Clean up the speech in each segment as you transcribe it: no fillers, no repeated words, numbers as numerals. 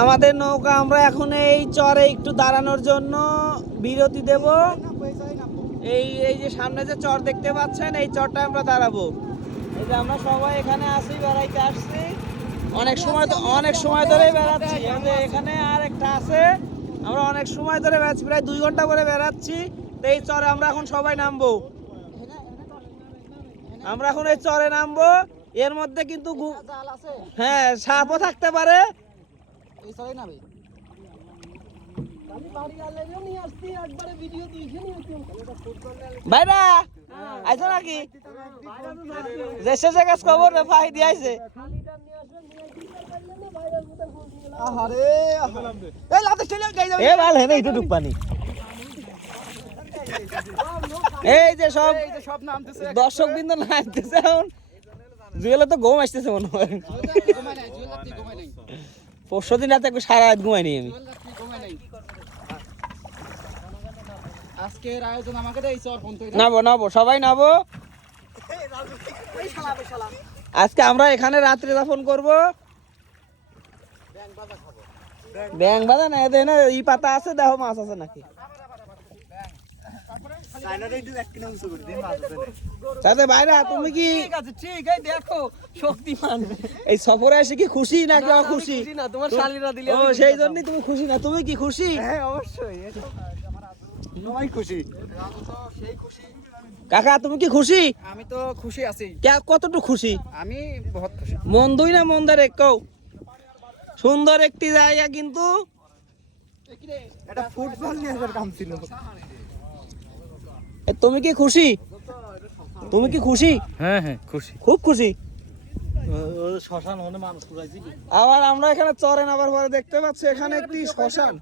আমাদের নৌকা আমরা এখন এই চরে একটু দাঁড়ানোর জন্য বিরতি দেব। এই এই যে সামনে যে চর দেখতে পাচ্ছেন, এই চরটা আমরা দাঁড়াবো। এই যে আমরা সবাই এখানে আসি, বেড়াইতে আসছি, অনেক সময় ধরে বেড়াচ্ছি। এখানে আর একটা আছে, আমরা অনেক সময় ধরে বেড়াচ্ছি, প্রায় 2 ঘন্টা করে বেড়াচ্ছি। তো এই চরে আমরা এখন সবাই নামবো। আমরা এখন এই চরে নামবো। এর মধ্যে কিন্তু হ্যাঁ সাপও থাকতে পারে। ভাইরা আইছো নাকি? দেশে জায়গা খবর ফাই দিয়েছে। এই যে সব দর্শক বিন্দু নামতেছে এখন। জুয়েলে তো ঘুম আসতেছে মনে হয়। 5 দিন রাতে সারা রাত ঘুমাইনি আমি। আজকের আয়োজন আমাকে দেই চর ফোন কইরা নাবো সবাই নাবো। আজকে আমরা এখানে রাত্রি যাপন করব। ব্যাং বাজা না এদের না ই পাতা আছে, দেখো মাছ আছে নাকি। সাথে ভাইরা তুমি কি ঠিক এই দেখো শক্তিমান এই সফরে এসে কি খুশি নাকি অখুশি? না তোমার শালীরা দিলে ও সেই জন্যই তুমি খুশি না? তুমি কি খুশি? হ্যাঁ অবশ্যই সবাই খুশি। কাকা তুমি কি খুশি? আমি তো খুশি আছি। কতটুকু খুশি? আমি বহুত খুশি। মন দুই না মন দেড় কও। সুন্দর একটি জায়গা, কিন্তু এটা ফুটবল নিয়ে আসার কাম ছিল। তুমি কি খুশি? তুমি কি খুশি? হ্যাঁ হ্যাঁ খুশি, খুব খুশি। শ্মশান হনে মানুষ পুরাইছি। আবার আমরা এখানে চরে নামার পরে দেখতে পাচ্ছি এখানে একটি শ্মশান।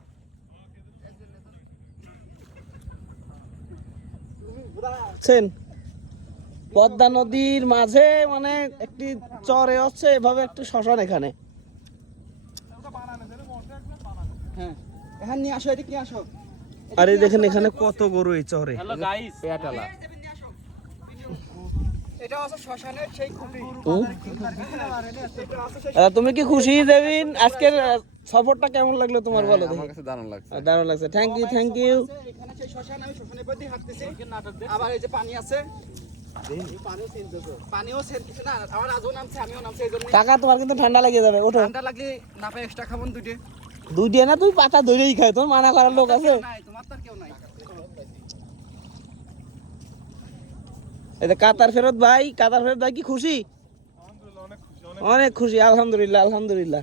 পদ্মা নদীর মাঝে মানে একটি চরে হচ্ছে এভাবে একটি শ্মশান এখানে। হ্যাঁ এখানে নিয়ে আসো, এদিকে নিয়ে আসো। আরে দেখেন এখানে কত গরু এই চরে। হ্যালো গাইস, পেটালা এটা আছে শ্মশানের সেই খুঁটি। তুমি কি খুশি দেবিন? আজকের সফরটা কেমন লাগলো তোমার, বলো? আমার কাছে দারুণ লাগছে। দারুণ লাগছে। Thank you thank you. এখানে সেই শ্মশান, আমি শ্মশানের পথে হাঁটতেছি। আবার এই যে পানি আছে, পানিও সেনতেছে না। আমার আজও নামছে, আমিও নামছি। এই জন্য টাকা তোমার কিন্তু ঠান্ডা লেগে যাবে, ওঠো। ঠান্ডা লাগলে না পাই এক্সট্রা খাবন দুইটা না, তুই পাতা ধরেই খাই, তোর মানা করার লোক আছে? নাই, তোমার তার কেউ নাই। এই যে কাতার ফেরত ভাই কি খুশি? অনেক খুশি, আলহামদুলিল্লাহ আলহামদুলিল্লাহ।